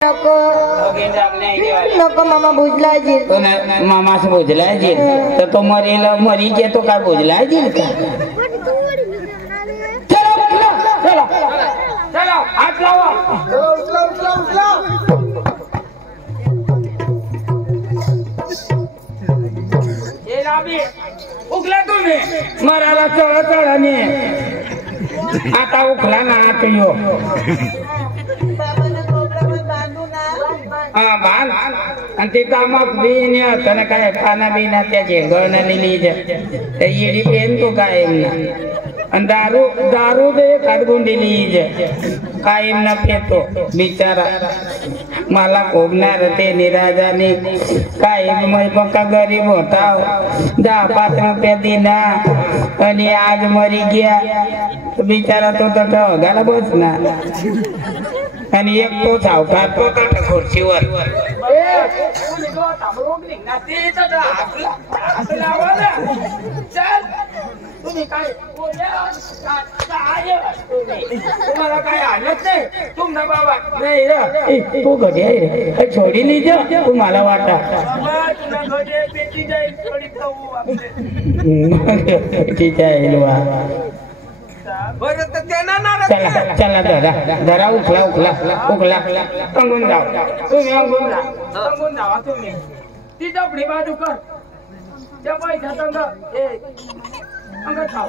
नको नको मामा बुजलाय तो मामा से बुजलाय तो मरी के तो काय बुजलाय का चलो चलो चलो हाथ लावा उचला उचला उचला ये लाभी उखला तुम्ही मराला चढ चढाने आता उखला ना पियो हाँ बाल अंते कामक भी नहीं होता ना काय खाना भी ना त्या जेंगल ना लीजे ते येडी पेन तो काय ना दारू दारू दे काढगुंडी लीजे काय ना पेतो बिचारा मला कोबनार ते निराजाने काय मैं पक्का गरीब होता 10-5 रुपये दिना आणि आज मरी गया तो बिचारा तो गाला बस ना आणि एक तो सावकार तो खुर्चीवर तुम्हाला काय आणत नाही तुमचा बाबा नाही तू घडी आहे रे छोडी लिहिजो तुम्हाला वाटा ठीक आहे चला चला जरा उखला उखला उखला अंगून जाओ तुम्ही अंगून जावा तुम्ही ती जपडी बाजू कर त्या पैसा संग अंग खाऊ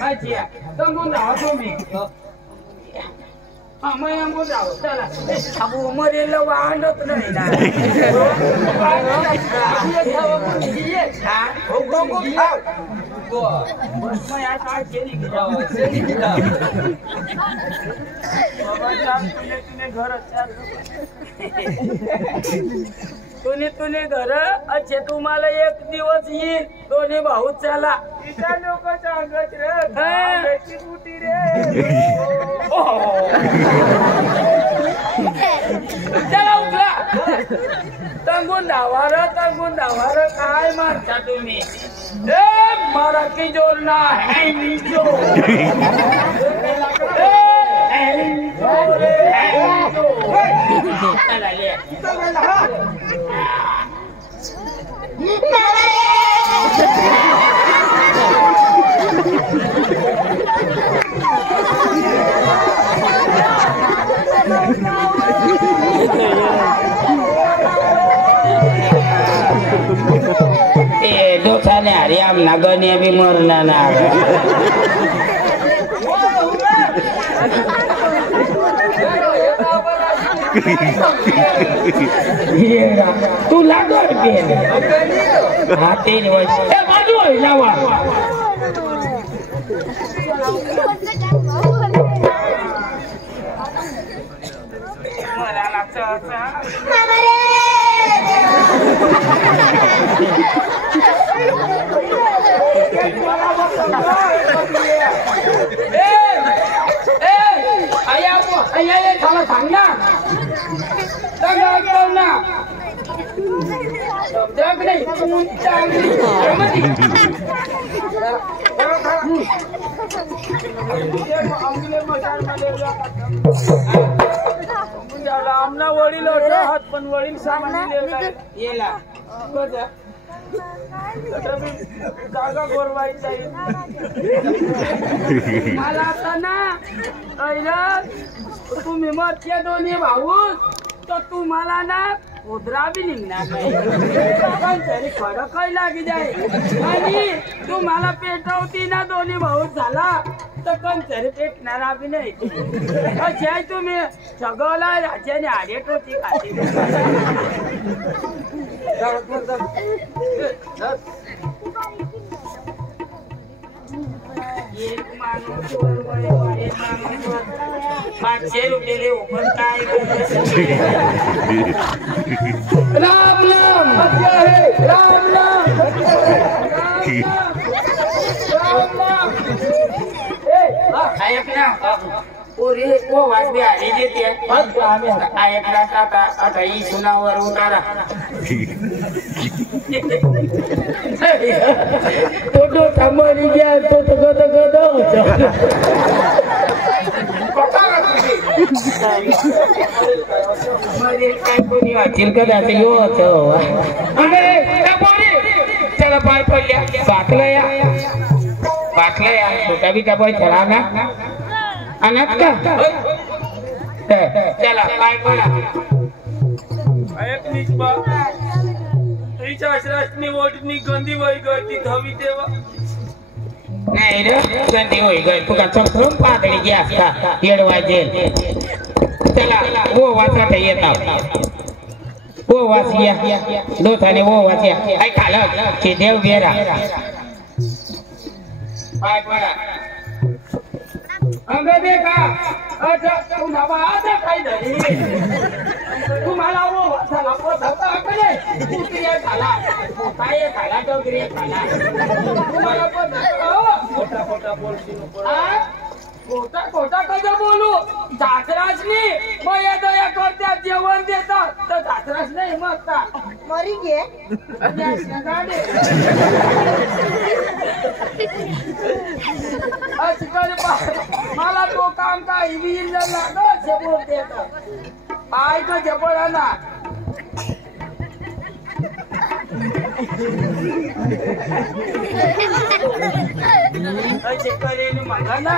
अच्छा अंगून जावा तुम्ही हाँ मैं अंगून जाओ चला अब मरेल वाहनत नाही ना मैं आज केली की जाओ तूने घर तूने घर अच्छे तुम्हाला एक दिवस येईल दोन्ही भाऊ चला लोक सांगत रे चला उठला तंगून धावार काय मारता तुम्ही मराठी जोडना है दो साले हरियाम नगने भी मरना ना तू लागो हाँ तेज बाजू लावा सांग ना आमना वडील हात पण वडील सामान जागा गोरवायचा मला आता ना तुम्ही मरते दोन्ही भाऊ तर तुम्हाला ना उधरा भी निघणार नाही खडक लागी जाईल आणि तुम्हाला पेटवती ना दोन्ही भाऊ झाला तर कंचरी पेटणार बी नाही अशी आहे तुम्ही सगळं राज्याने आडेट होती खाती एक माणूस 500 रुपये ओपन काय राम राम राम राम पोरी वो वाजबी आली जेते ऐकला आता ही सुनावर उतारा तो थांबली गया तो गद गद मध्ये काय कोणी वाचील कदाच यो होतं चला पाय पडल्या बाकला या छोटा बिटा पाय चला ना अनाथ का चला पाय पडा गंदी वही गई धवी देवा नाही रे गंदी होई गई तुका चक्रून पातळी गॅस का येड वाजेल चला वो वाचा येता वो वासिया दोथाने वो वासिया आई खाला की देव बेरा पाय पडा अंग देखा अच्छा तुम्हाला आता काय झाली तुम्हाला वो वाचाला पोथाता कडे कुत्रिया खाला काय खाला डोगरी खाला तुम्हाला खोटा खोटा बोलशील खोटा खोटा कसं बोलू सासरासनी मया दया करत्या जेवण देतात तर सासरास नाही मग मरी गे मला तो काम काय झेपड देत काय का झेपडा ना करेल म्हणा ना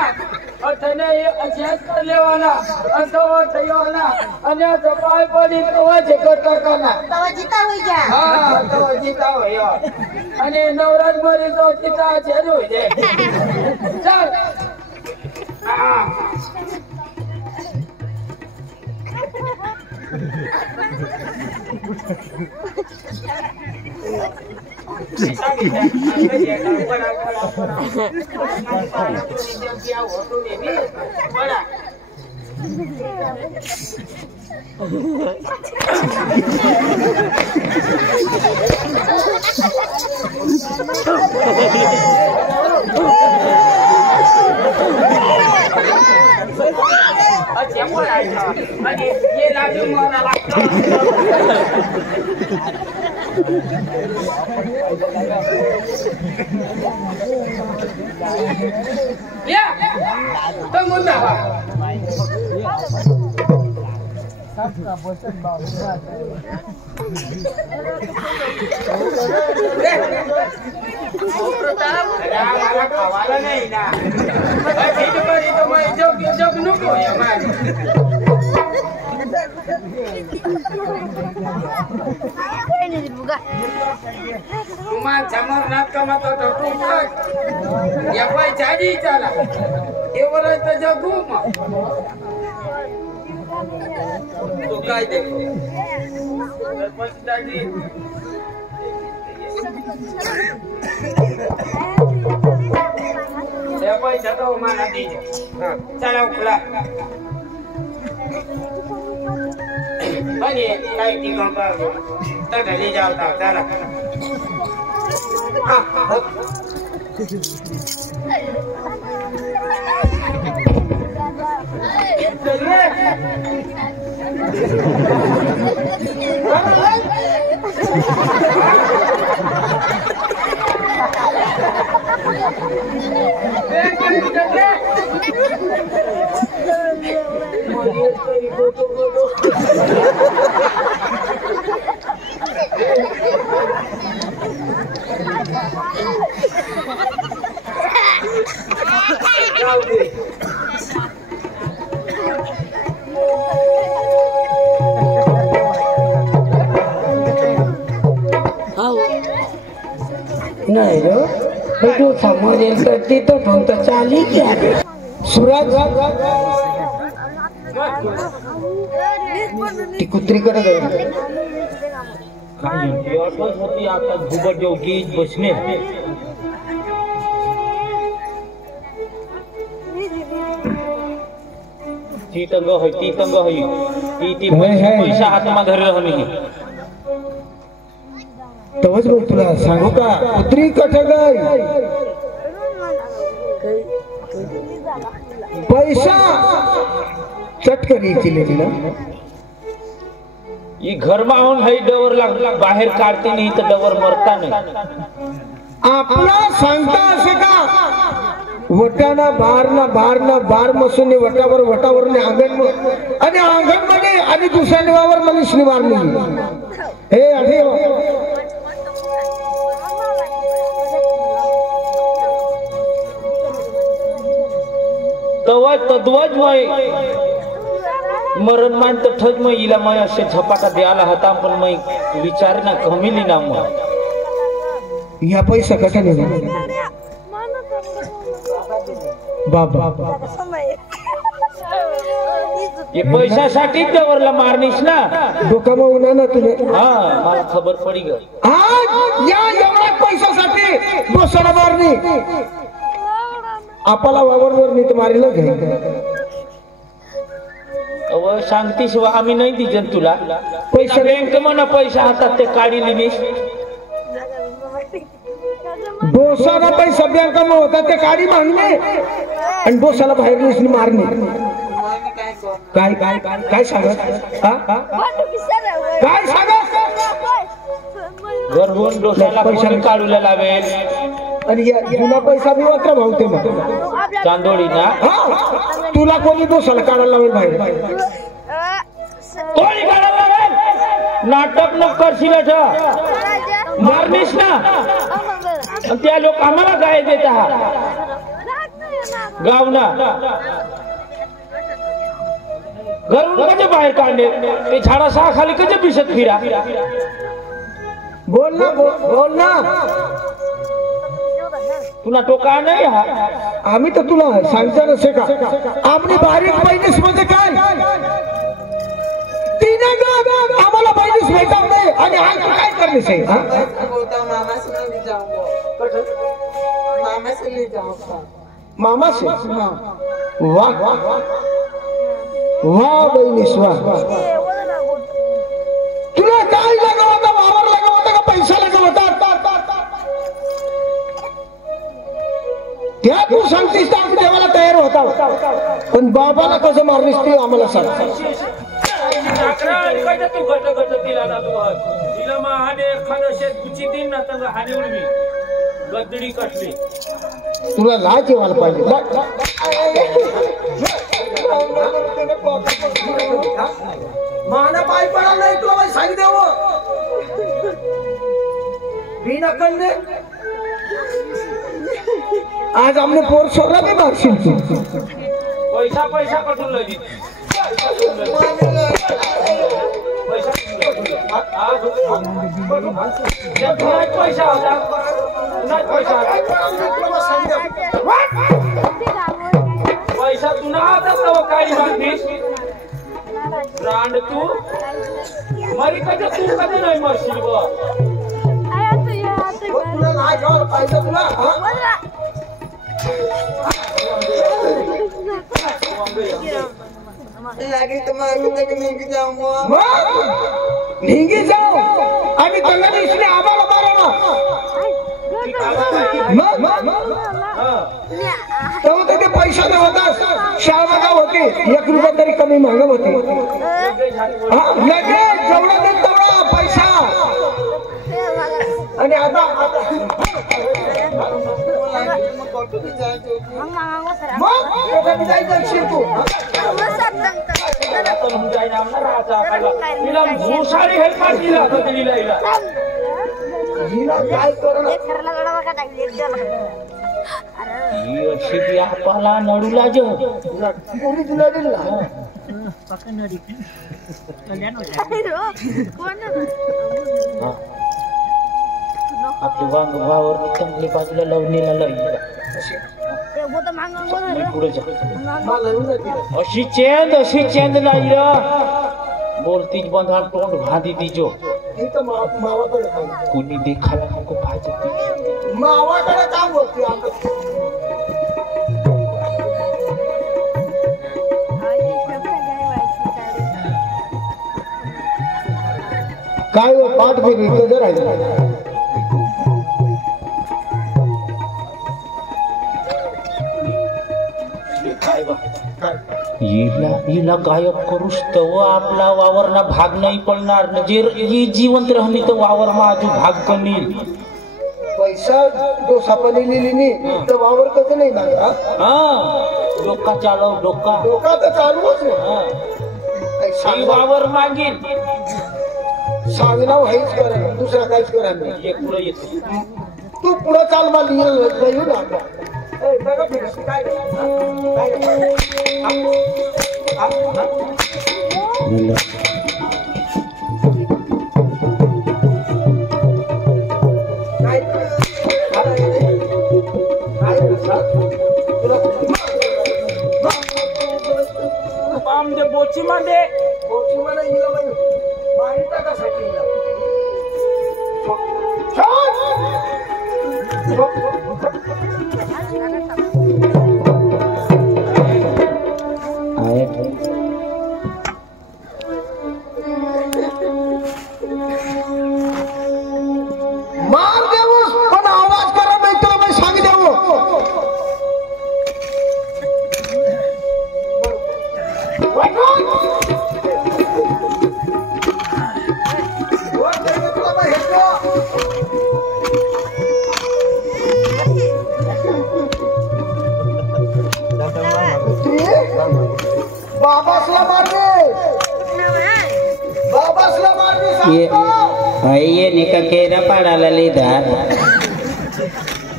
अथने अशाच करलेवाना अंतवा ठेवाना आणि पाय पडी तवा झेकटा काना तवा जिता होई जा हा तवा जिता होय आणि नवराज मरी तो जिता झेर होई दे चल हा ये लाजू मारा या तुम मुद्दा मला खावाला नाही ना जग नको तुम्हाला समोर कमत या पाय झाली चला एवढं तर जगू मग तू काय देखो पैसा तो माना दीजिए चला उखला बनिए काय टिकों पर तक ले जाता चला नहीं रो बेटू समोर करती तो ढोंग तो चाली क्या सूरज ती कुत्रीकडे गई होती आता घुबड जोगी बसणे ती तंग होई ती पैसा हातमा धरले होनी तवच बोल तुला सांगू का कुत्री कठ गई पैसा चटकन येतील तिला ही घर माहून हाई डवर लागला बाहेर काढते नाही तर डवर मरता नाही आपला सांगता असे का वटाना बार मसून वटावर अंगण आणि अंगण मध्ये आणि दुसऱ्या वावर मनीषनी मारली हे अरे तवा तद्वज मय मरण मान तर ठज मग इला मग असे झपाटा द्यायला होता पण मग विचार ना कमीली ना मग या पैसा कसा नाही बाबा ये पैशासाठी त्यावरला मारनीस ना डोकामा उन्हा ना तुले हा मला खबर पडी ग आज या एवढ्या पैशासाठी डोसाला मारणी आपला वावरवर नीट मारिल अव शांती शिवा आम्ही नाही दिजन तुला पैसा बँक म्हणा पैसा हातात ते काढी लिनीस डोसाला पैसा बँका होता ते काढी मागणे आणि डोसाला बाहेर निसणी मारणे काय काय काय सांगत काय सांगत घरहून डोसाला पैसा काढूला लावेल आणि जुना पैसा बी वाचा भावते मग चांदोडी ना तुला कोणी डोसाला काढायला लावेल बाहेर कोणी काढायला लावेल नाटक न करशील मारनीस ना त्या लोक आम्हाला काय देत गाव ना घरून कसे बाहेर काढले ते झाडा सहा खाली कसे पिसत फिरा बोल ना बोल ना तुला टोका नाही हा आम्ही तर तुला सांगता नसे का आपली बारीक बहिणीस म्हणजे काय तिने आम्हाला बहिणीस भेटत नाही आणि आज काय करण्यास मामा से वाह वाह बहिणीस वाह तुला काय लगा होता वावर लगा होता का पैसा लगा होता त्या तू सांगतेस तर आम्ही देवाला तयार होता पण बाबाला कसं मारलीस ते आम्हाला सांग तू गट गट दिला ना तू तिला मग हाने एखादं शेत गुची दिन ना तर हाने उडवी गदडी कटली तुला लाज येवायला पाहिजे माना पाय पडा नाही तुला सांग देव बिना कळले आज आमने पोर सोडला बी मागशील तू पैसा पैसा कटून लगी पैसा होता पैसा तू ना आता तव काही मागतीस रांड तू मरी कधी तू कधी नाही मरशील तुला नाही घ्यायला पाहिजे तुला निघी जाऊ आणि त्यांना दिसले आम्हाला मारा तेव्हा ते पैसा न होता शाळा होते 1 रुपया तरी कमी महाग होते लगेच जेवढा दे तेवढा पैसा आणि आता आपला नडूला जो आपली वांग भावावर चांगली बाजूला लावणीला लावली अशी चेंद नाही बोलतीच बंधा तोंड भांदी तिजो कोणी देखाला नको भाजी मावाकडे काम होते काय पाठ फिरली कधी राहिलं हिला गायब करूस तव आपला वावरला भाग नाही पडणार जे ही जिवंत राहणी तर वावर माझू भाग कमी पैसा डोसा पण लिहिली नाही तर वावर कसं नाही ना डोका चालव डोका डोका तर चालूच ही वावर मागील सांगणं हेच करा दुसरा काहीच करा नाही एक पुढे येतो तू पुढं चाल मला येऊ ना काय आमच्या बोची मध्ये मार देऊस पण आवाज करा नाही तुला मी सांग देऊ बाबासला मारणे बाबासला मारणे ये निका केरा पाडाला लिहिधार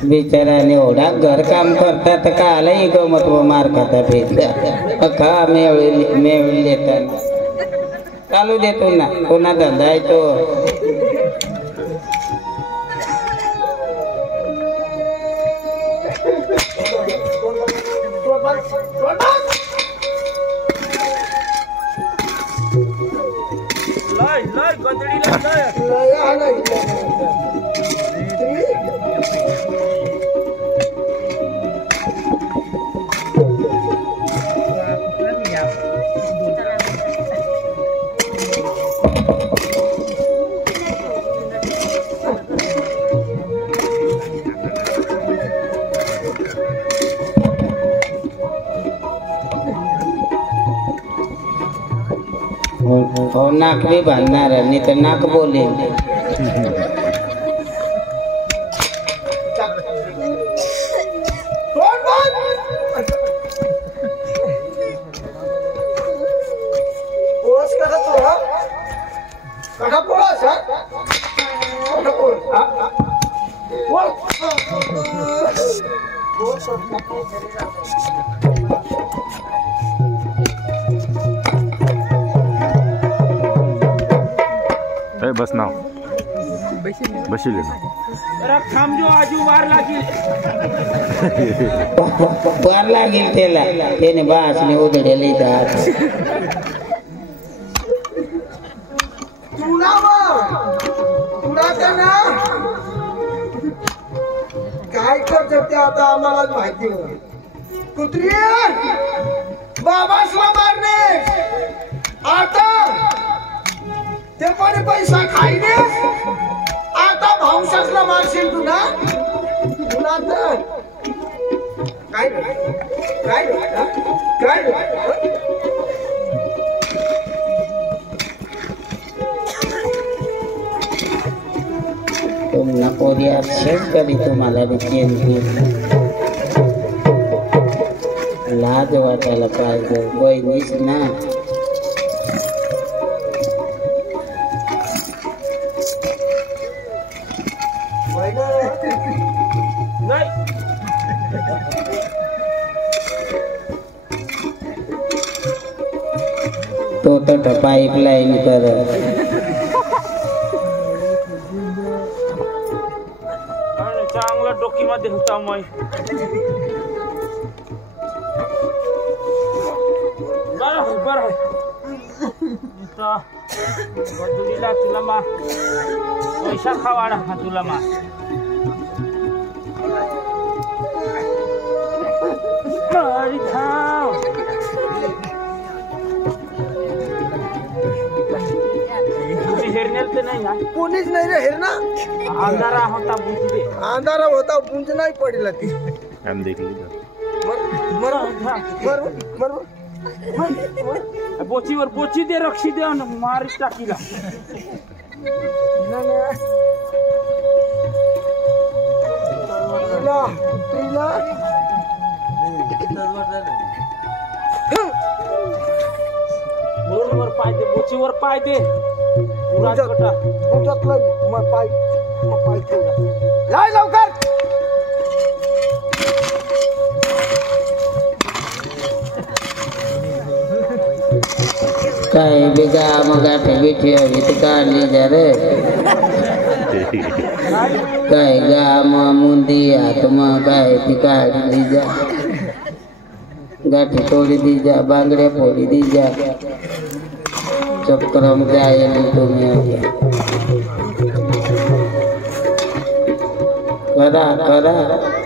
बिचाराने एवढा घर काम करतात का आलाही गमत व मार खातात का मेवळी देतात चालू देतो ना कोणा धंदा आहे तो हो नाक भी बांधणार नाही तर नाक बोले बस ना बशील थांब जो आजू वार लागेल वार लागेल त्याला त्याने बासने उधळले जात काय करत ते आता आम्हाला माहिती कुत्री बाबासला मारणे आता ते पण पैसा खाईने आता भाऊसासला मारशील तू ना तुला तर काय काय काय तुम पोरी अक्षर कधी तुम्हाला लाज वाटायला पाहिजे बहिणीच ना तो तर पाईपलाईन कर चांगला डोकीमध्ये होता मग बरं आहे बदुरीला तुला मा पैसा खावाडा हा तुला मा हेरण्यात नाही कोणीच नाही रे हेर ना अंधारा होता बुंज अंधारा होता बुंज नाही पडला ती बोचीवर बोची दे रक्षी दे मारी टाकीला ना कुत्रीला बोरवर पाय दे, बोचीवर पाय दे. पुरा कटा. तुझ्यातलं मग पाय ठेवला. जाय लवकर. काय बिगा मग ठेवी ते काढली जा रे. काय गाम मुंदी आत्मा काय ती काढली जा. गाठी तोडी दी जा, बांगड्या फोडी दी जा. चक्रम जाईल तुम्ही करा करा.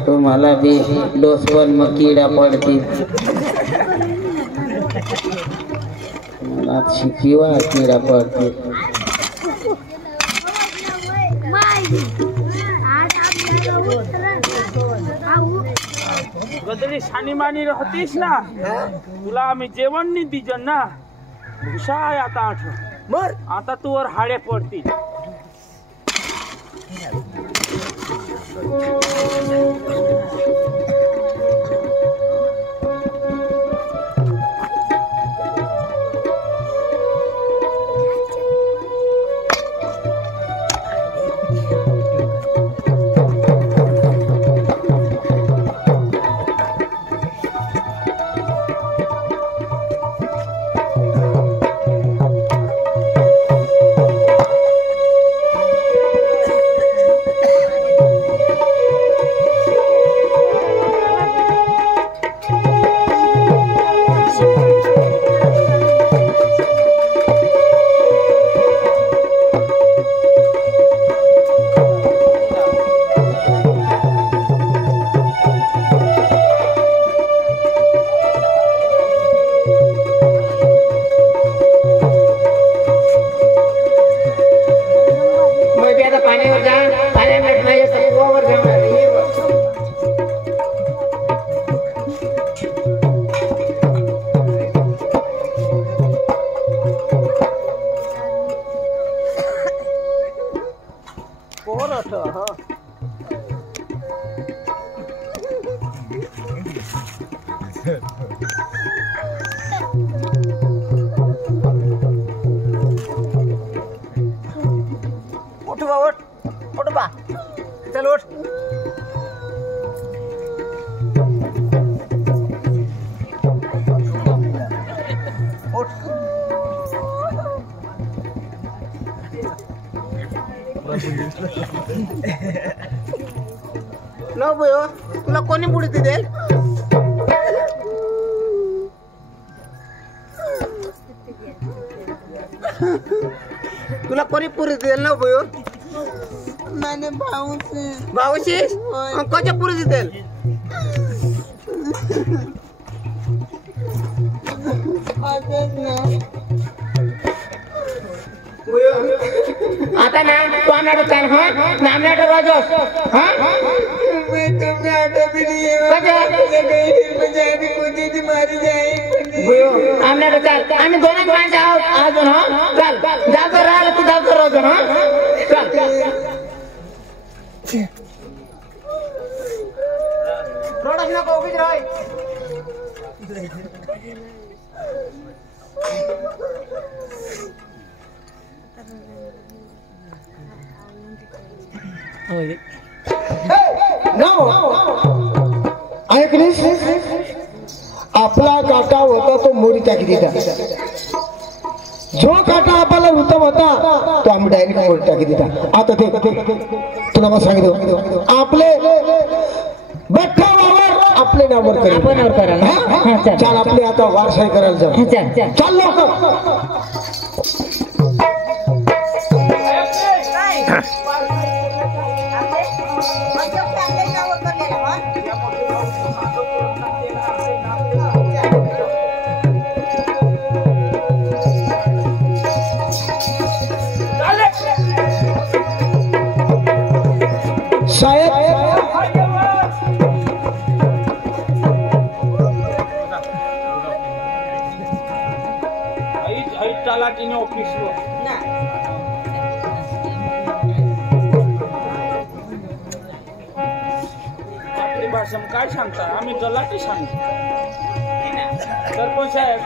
तुम्हाला बी डोस पण मग किडा पडतील. मला शिकिवा किडा पडतील. गदरी शानीमानी राहतीस ना, तुला आम्ही जेवण नाही दिजन ना. हुशा आहे आता आठ मर आता तुवर हाडे पडतील. न भयो तुला कोणी पुढे देईल? तुला कोणी पुरी देईल ना भयो? मैंने भाऊशी कशा पुरी देईल? आता ना तू आमनाडो चाल हा ना आमनाडो राजोस हा मैं तुमने आटा भी नहीं है मुझे अभी खुद ही मारी जाए भयो आमनाडो चाल आम्ही दोन माणसं आहोत अजून हा चाल जातो राहिला तू जातो रोज हा चाल प्रोडक्ट नको उभीच राह ऐकलीस आपला काटा होता तो मोरी टाकी दिला जो काटा आपल्याला उत्तम होता तो आम्ही डायरेक्ट मोरी टाकी दिला आता ते तुला मग सांगितलं आपले बठ्ठावर आपले नावर करा चाल आपले आता वारसाई करायला जाऊ चाल लवकर साहेब तलाठीने ऑफिसवर असं काय सांगता आम्ही तलाठी सांगतो सरपंच साहेब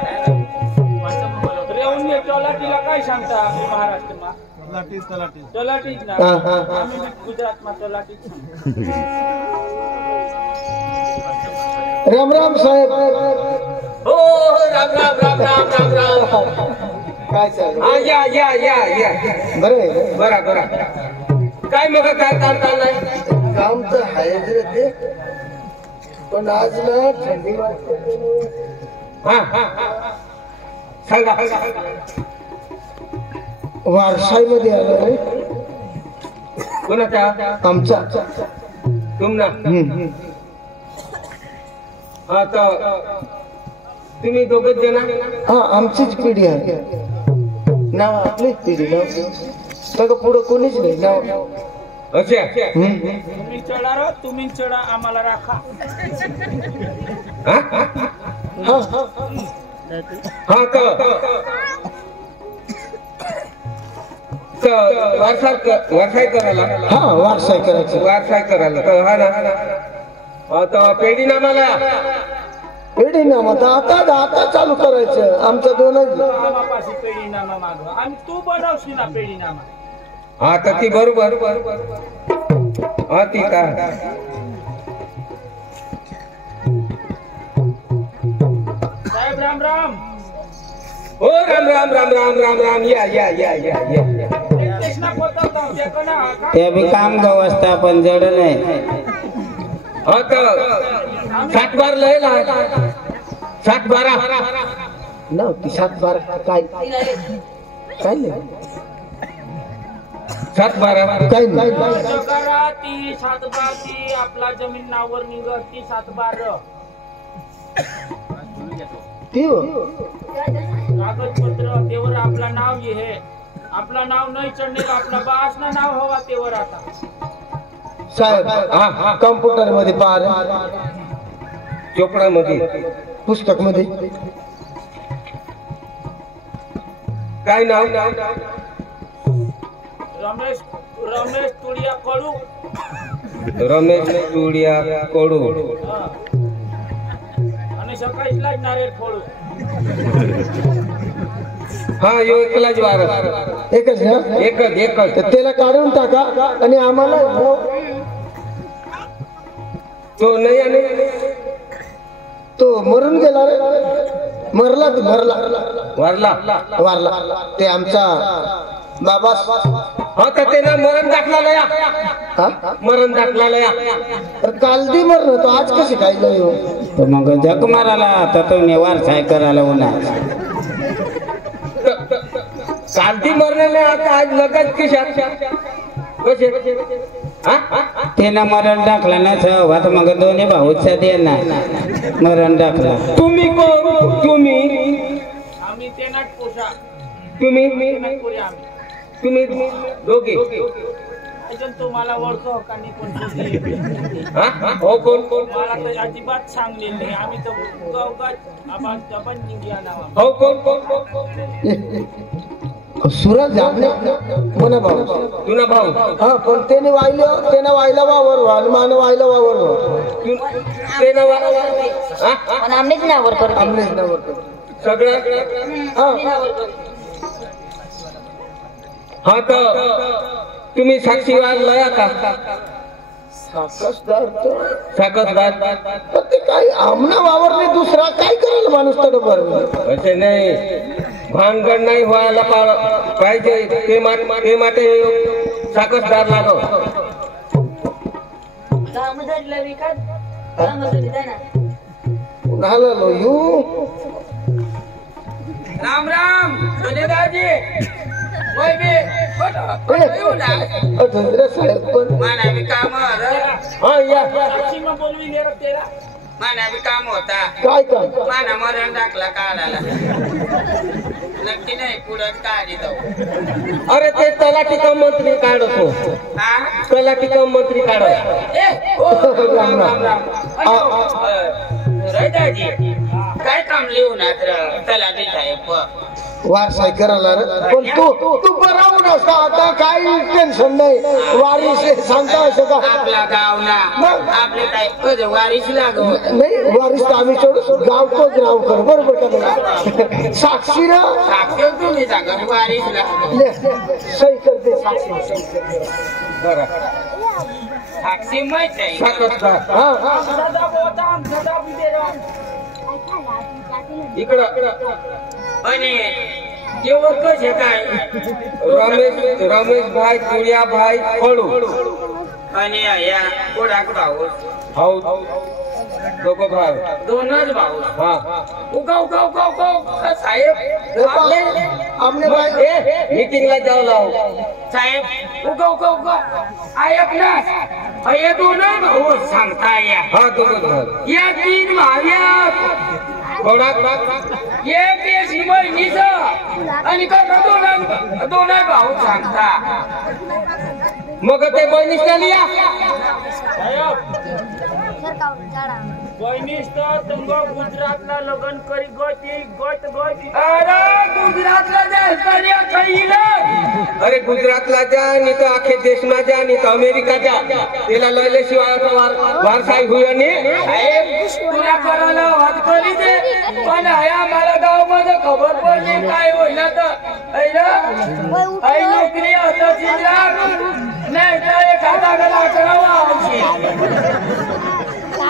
रेवून तलाठीला काय सांगता आम्ही महाराष्ट्रमा तलाठीच ना आम्ही गुजरातमा तलाठीच सांगतो राम राम साहेब हो राम राम राम राम राम राम काय चालू हा या बरं बरा काय मग काय काम चाललंय काम तर आहेच रे ते पण आज ना थंडी वाजते हा सांगा वारसाई मध्ये आलो रे कोणाचा आमचा तुमना हा तर तुम्ही दोघच जण हा आमचीच पिढी आहे नाव आपलीच पिढी नाव सगळं पुढं कोणीच नाही नाव अच्छा तुम्ही चढा रो तुम्ही चढा आम्हाला राखा हा हा तर वारसाय करायला हा वारसाई करायचं वारसाय करायला तर हा ना आता पेढी नामाला पिढी नाम आता चालू करायचं आमचं दोनच आम्हापाशी पेढी नामा मागव आणि तू बनवशील ना पेढी नामा हा तर ती बरोबर हा ती का साहेब राम राम हो राम राम राम राम राम राम या कृष्णा पोतवता होते का ना ते बी काम गवसता पण जड नाही हा तर 7 बार लय 7 बारा ना ती 7 बारा काय नाही 7 बारा काय नाही जगारा ती 7 बार ती आपला जमीन नावावर निघत ती 7 बार ती कागदपत्र तेवर आपला नाव घे आपला नाव नाही चढणे आपला बास ना नाव हवा तेवर आता साहेब हा कम्प्युटर मध्ये पार चोपडा मध्ये पुस्तक मध्ये काय नाव रमेश तुडिया कडू रमेश तुडिया कडू हा. आणि सकाळीच नारळ फोडू हा यो एकलाच वार एकच ना एकच तर त्याला काढून टाका आणि आम्हाला तो नाही आणि तो मरून गेला रे मरला वारला ते आमचा बाबा हा तर त्यानं मरण दाखला हा? मरण दाखला तर काल दी मरण तो आज कशी काय नाही तर मग जग मारायला आता तुम्ही वारसाय करायला उन्हा कांती मरलेले आता आज लगत किशात त्यानं मरण टाकला ना आता मग दोन्ही भाऊचा दे ना मरण टाकला तुम्ही कोण आम्ही ते नाट पोषा तुम्ही दोघे अजून तुम्हाला ओळखो का नाही पण हो कोण मला तर अजिबात सांगलेलं नाही आम्ही तर आपण इंडिया नावा हो कोण सुरज जागले कोणा भाऊ तुना भाऊ हा पण त्याने वाहिला वावर हनुमान वाहिला वावर पण आमनेच नावर करतो आमनेच नावर सगळं हा तर तुम्ही साक्षीवार लया का साखसदार ते काय आमना वावरले दुसरा काय करायला माणूस तर बरं असे नाही भानगड नाही व्हायला पाहिजे ते माटे साखसदार लागव कुणाला लो यू राम राम सुनेदाजी होय बे साहेब पण माना मी काम हा या साक्षीमा बोलवी गेला तेरा माना मी काम होता काय काय माना मरण टाकला काढायला नक्की नाही पुढं काढी जाऊ अरे ते तलाठी का मंत्री काढतो तलाठी का मंत्री काढतो दाजी काय काम लिहून तलाठी साहेब वारसाई करायला रे. पण तू बरा नसता आता काही टेन्शन नाही. वारीस सांगता असं का आपला गावला आपले काय कधी वारीस लागत नाही. वारीस तर आम्ही सोडून गाव तो गाव कर बरोबर का नाही. साक्षी ना साक्षी तुम्ही सांगा वारीस लागत सही करते साक्षी. साक्षी माहित आहे इकडं. आणि जेवण कसे काय रमेश भाई तुळ्या भाई पडू आणि या कोणाक भाऊ भाऊ दोघं भाऊ दोनच भाऊ हा. उगा उगा उगा उगा साहेब आमने भाई मीटिंगला जाऊ लाव साहेब उगा उगा उगा आयक ना हे दोन भाऊ सांगता हा दोघं या तीन भाव्या एक देश बहिणीचं आणि दोन भाऊ सांगता मग ते बहिणीच लिया बहिणीस तर तुमका गुजरातला लग्न करी गत अरे गुजरातला अरे गुजरातला जा नाही तर अख्खे देशना जा नाही तर अमेरिका जा. त्याला लयल्याशिवाय वारसाई होईल तुला करायला वाद करी दे पण आम्हाला गाव मध्ये खबर पडली काय होईल तर नोकरी आता नाही तर एखादा गला करावा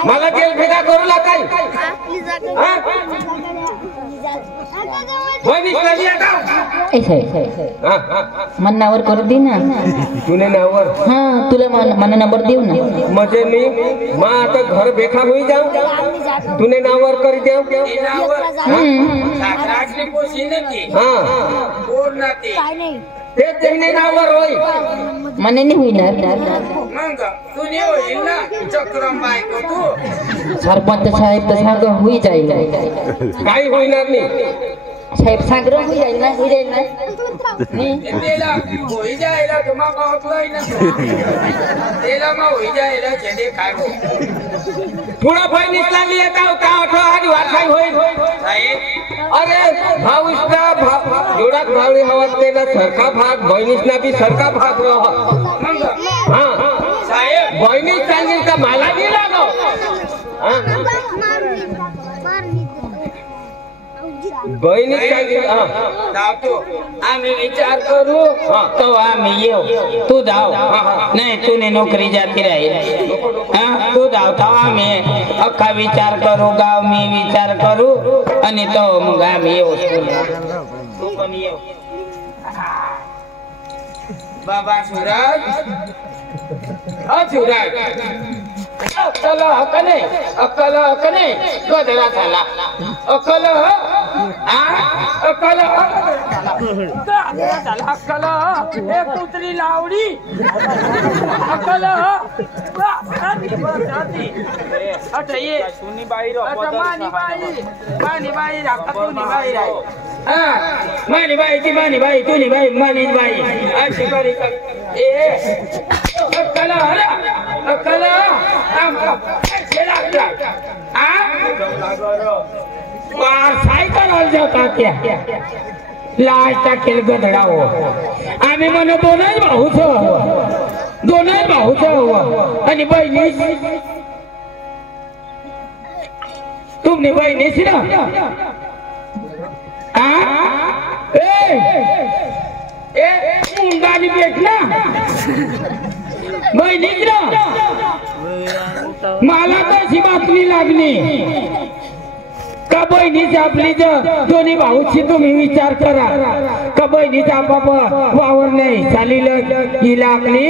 मला जेल भेदा करू लागाय. मनावर करू दे ना. तुने नावर हा तुला मला नंबर देऊ ना. म्हणजे मी मा आता घर बेखा होई जाऊ. तुने नावर करी देऊ ते तेने नावर होई मने नाही होईनार. मग तू नाही होईल ना चक्रम बायको तू सरपंच साहेब तर सांग होई जाईल. काही होईनार नाही. साहेब सांग होई जाईल ना होई जाईल ना. त्याला होई जायला तुम्हा गावातलं ना त्याला मग होई जायला झेंडे काय पुढं बहिणीच लागली आणि वारसाई होईल. अरे भाऊसना एवढा भावणी हवा त्याला सरका भाग बहिणीसना बी सरका भाग हा. साहेब बहिणीच चालली का मला नाही लागो. बहिणीच चालली जातो आम्ही विचार करू तो आम्ही येऊ. तू जाऊ नाही तुने नोकरी जाती राहील तू जाऊ तो आम्ही अख्खा विचार करू गाव मी विचार करू आणि तो मग आम्ही येऊ. तू पण येऊ बाबा सूरज. सूरज अक्कल गदरा झाला अक्कल अक्कल एक कुत्री लावडी अक्कल सुनी बाई मानी बाई ती मानी बाई तुनी बाई मानी बाई अशी बारी अक्कल अक्कल सायकल जाता क्या लाज टाकेल गधडा हो. आम्ही म्हणू दोनच भाऊच आणि बहिणी तुम्ही बहिणीच ना मुंडानी भेट ना बहिणीच ना. मला तशी बातमी लागली का बहिणीची आपली दोन्ही भाऊची तुम्ही विचार करा का बहिणीचा बाबा वावर नाही चालील हिला आपली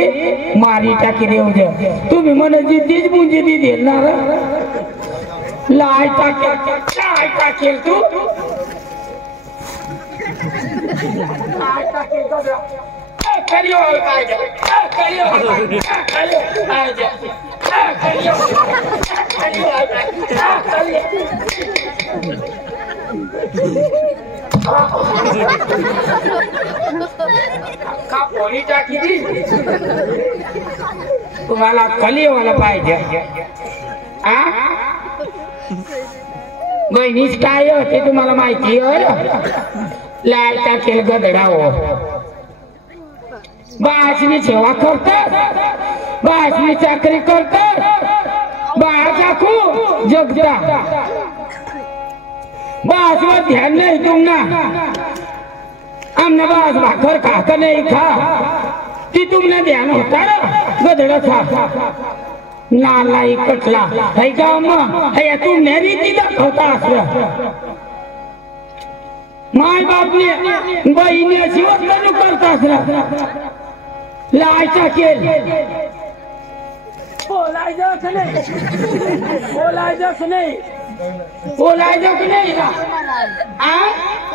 मारी टाकी देऊ द्या. तुम्ही म्हणजे तीच मुंजी ती देणार लाय टाकेल तू तुम्हाला कलिवाला पाहिजे बहिणीच काय ते तुम्हाला माहिती लाल टाकेल गधडा हो बासनी सेवा करतात बासनी चाकरी करतात बाजाखू जगदा बासवर ध्यान नाही तुमना आमना बास भाकर खाका नाही खा ती तुमना ध्यान होता ना गधडा था नालाई कटला है गाव मग है तू नेरी ती दाखवता असं माय बापने बहिणी अशी वर्तणूक करता असं लायचा केल बोलायचं की नाही बोलायचं की नाही का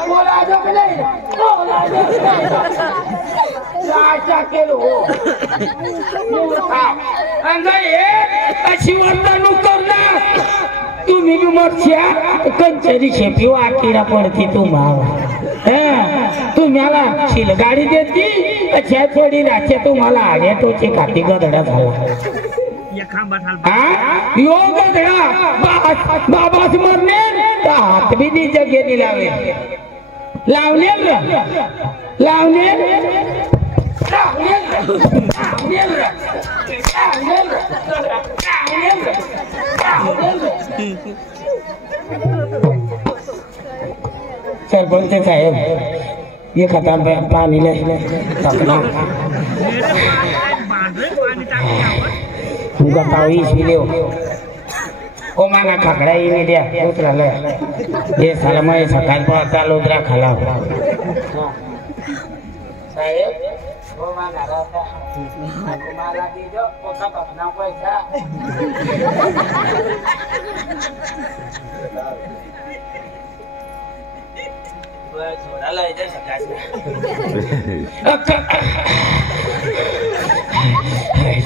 बोलायचं की नाही लायचा केल हो अशी वर्तणूक करणार तुम्ही बी मरच्या कंचरी शेपी वाकीला पडती तुम्हाला तुम्हाला शिलगाडी देती अच्छा थोडी राहते तुम्हाला आगे तोची खाती गधडा झाला यो गधडा बाबास मरणे हात बी नी जगे लावे लावणे सरपंच साहेब ये खाता पानी ले तुमका पावी इसलिए ओ माना खाकड़ा ही नहीं दिया उतरा ले ये साला मैं सकाल पर चालू उतरा खाला साहेब ओ माना राता माला दीजो पक्का पकना पैसा छोड़ा ला इधर सकाश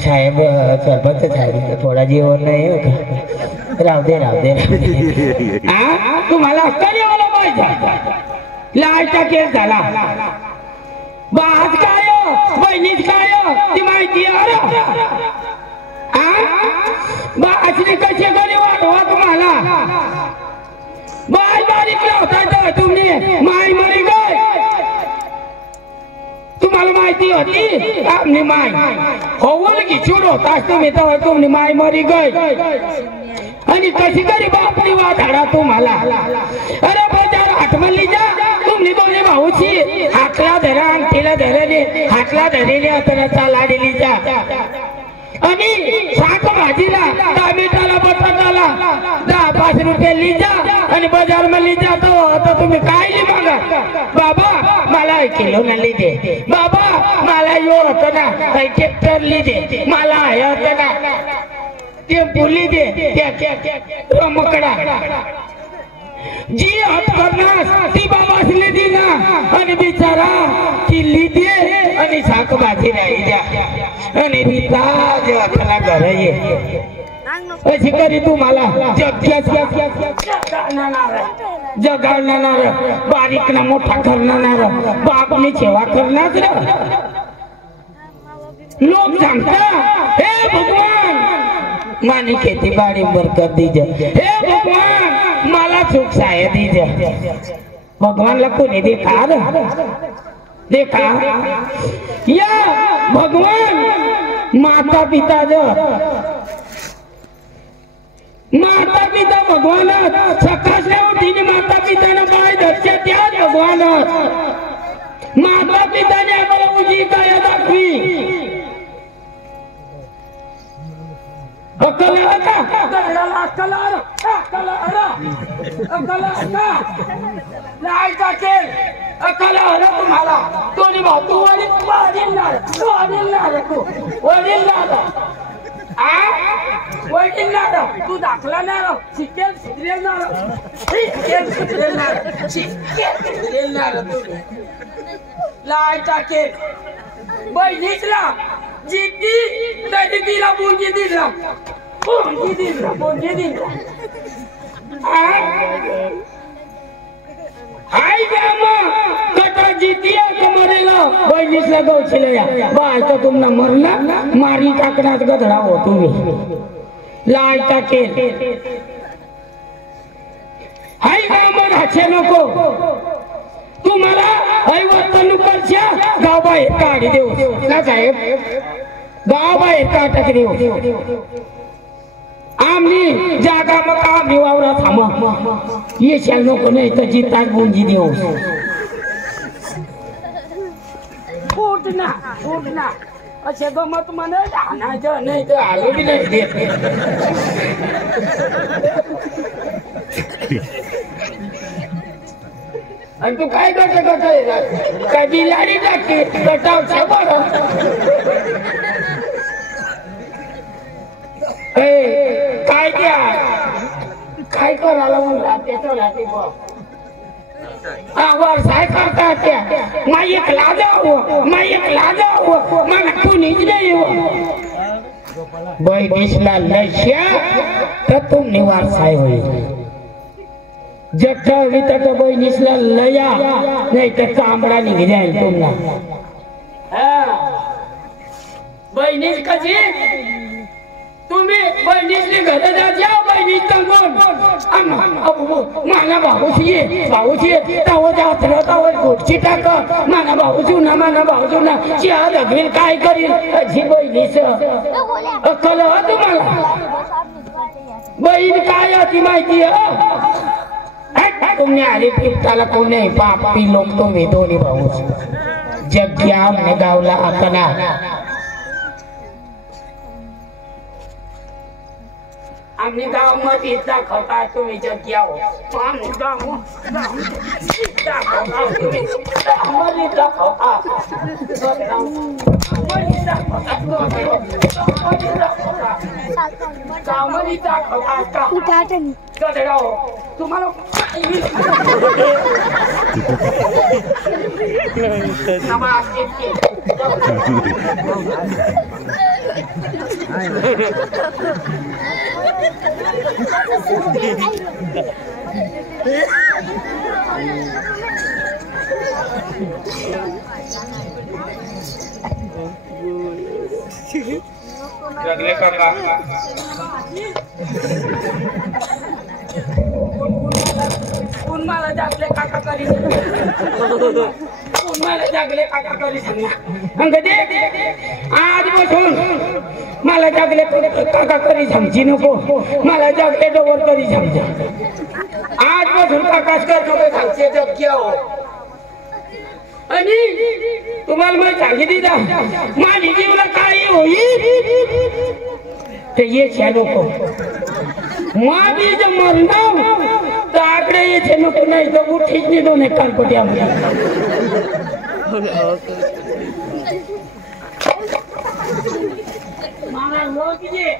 साहेब सरपंच साहेब थोडा जेवण नाही राहू दे तुम्हाला असताना पाहिजे लायचा केस झाला बाज काय बहिणीच काय ती माहिती बाजने कसे गणे वाढवा तुम्हाला बाय बारीक होता तुम्ही माय मरी गय तुम्हाला माहिती होती आपली माय होऊन घिचून होता तुम्ही तर तुम्ही माय मरी गय आणि कशी करी बापली वा झाडा तुम्हाला अरे बाजार आठवली जा तुम्ही दोन्ही भाऊची हातला धरा अंगठीला धरले हातला धरले आता लाडली जा आणि शाक भाजीला टमाटाला बटाटाला 10-5 रुपये लिजा आणि बाजार में लिजा तो आता तुम्ही काय ली मागा बाबा मला 1 किलो न ली दे बाबा मला यो होतं ना ट्रॅक्टर ली दे मला हे होतं ना ते बोली दे त्या मकडा जी हात करणार ती बाबा दी ना आणि बिचारा ती लिदे आणि शाक भाजी राही द्या आणि रिता घर ये अशी करी तुम्हाला जगावणार बारीक ना मोठा करणार बापनी सेवा करणार लोग सांगता हे भगवान मानी खेती बाड़ी बरकत दीजिए हे भगवान मला सुख साय दीजिए भगवान ला कोणी देखा या भगवान माता पिता भगवान सकाळच्या उठीने माता पिताने बाय धरच्या त्या भगवान माता पिताने आम्हाला उजी काय दाखवी तुम्हाला दोन्ही भाऊ तू वडील तू दाखला ना शिकेल लाय टाकेल बहिणीचला जिद्दी तरी तिला मुलगी दिला हाय कटा जितिया मरेला बहिणीसला गौशीला बाय तर तुमना मरला मारी टाकण्यात गधडा हो तुम्ही लाय टाकेल हाय गाव राहचे नको तुम्हाला ऐवतनुकरच्या गावबाहेर काढी देऊ ना साहेब, गावबाहेर काढ देऊ. आम्ही जागा मग आम्ही वावरा थांबा येशाल नको नाही तर जितात गुंजी देऊ. फूट ना असे गमत म्हणे लहानाचं नाही तर आलो बी नाही देत. आणि तू काय करतो काय बिलाडी टाकते गटावच्या बरं काय द्या काय करायला म्हणला त्याच्या व्यवसाय करता त्या माईक लाजावं मला कुणीच नाही बाई दिसला लक्ष्या तर तुम निवारसाय होईल. जठ वितट बाई दिसला लया नाही तर चांबडा निघी जाईल तुम्हाला. बहिणीच कशी तुम्ही बहिणीची घर जा बहिणी तंगून माना भाऊची तव जात्र गोडची टाक माना भाऊजू ना चिया लगेल काय करील अशी बहिणीच कल तुम्हाला. बहीण काय होती माहिती तुम्ही आले फिरताला कोण नाही पापी लोक तुम्ही दोन्ही भाऊ जग्या म्हणे गावला अकला. आम्ही गाव मध्ये दाखवता तुम्ही जग्या आम्ही गाव गावमध्ये दाखवता तुम्हाला जगले काका कोण मला जागले काका करी आज बसून मला जागले काका करी समजी नको मला जागले डोवर करी समजा. आज बसून काकाच करतो सांगते जग्या हो. आणि तुम्हाला मी सांगितली ना माझी जीवला काही होईल ते येशा नको माझी जर मरणं तर आकडे येथे नको नाही तर उठीच नाही दोन एक कालपट्यामध्ये. मला लोक ये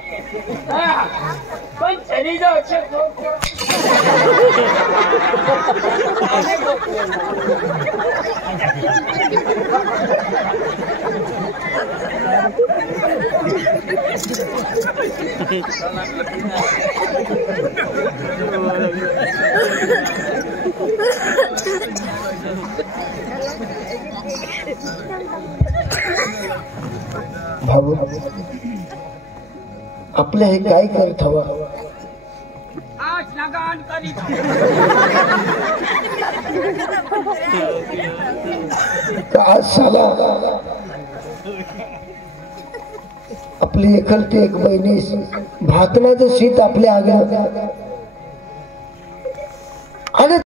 पण शरीर भाऊ आपले हे काय करत हवा आज लगान करी आज साला आपली एकलती एक बहिणीस भातनाचं शीत आपल्या आग्या आणि